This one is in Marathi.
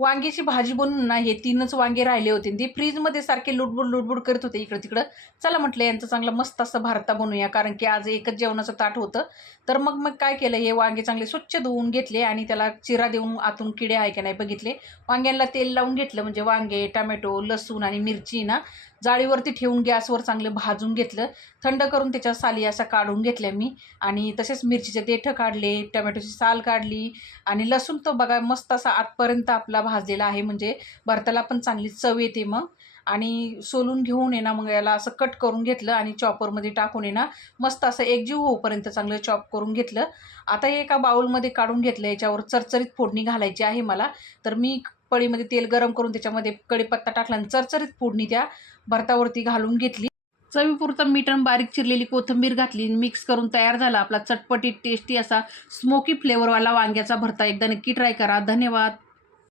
वांग्याची भाजी बनवून ना हे 3च वांगे राहिले होते. ते फ्रीजमध्ये सारखे लुडबुड करत होते इकडं-तिकडं. चला म्हटलं यांचं चांगलं मस्त असं भरता बनवूया, कारण की आज एकच जेवणाचं ताट होतं. तर मग काय केलं, हे वांगे चांगले स्वच्छ धुवून घेतले आणि त्याला चिरा देऊन आतून किडे आहे की नाही बघितले. वांग्यांना तेल लावून घेतलं, म्हणजे वांगे, टोमॅटो, लसूण आणि मिरची ना जाळीवरती ठेवून गॅसवर चांगलं भाजून घेतलं. थंड करून त्याच्या साली अशा काढून घेतल्या मी आणि तसेच मिरचीचे देठं काढले, टोमॅटोची साल काढली आणि लसूण तो बघा मस्त असा आतपर्यंत आपला भाजलेला आहे, म्हणजे भरताला पण चांगली चव येते मग. आणि सोलून घेऊन आहे ना मग याला असं कट करून घेतलं आणि चॉपरमध्ये टाकून आहे ना मस्त असं एकजीव होईपर्यंत चांगलं चॉप करून घेतलं. आता हे एका बाउलमध्ये काढून घेतलं. याच्यावर चरचरीत फोडणी घालायची आहे मला. तर मी पळीमध्ये तेल गरम करून त्याच्यामध्ये कढीपत्ता टाकला आणि चरचरीत फोडणी त्या भरतावरती घालून घेतली. चवीपुरतं मीठ आणि बारीक चिरलेली कोथिंबीर घातली, मिक्स करून तयार झाला आपला चटपटीत टेस्टी असा स्मोकी फ्लेवरवाला वांग्याचा भरता. एकदा नक्की ट्राय करा. धन्यवाद.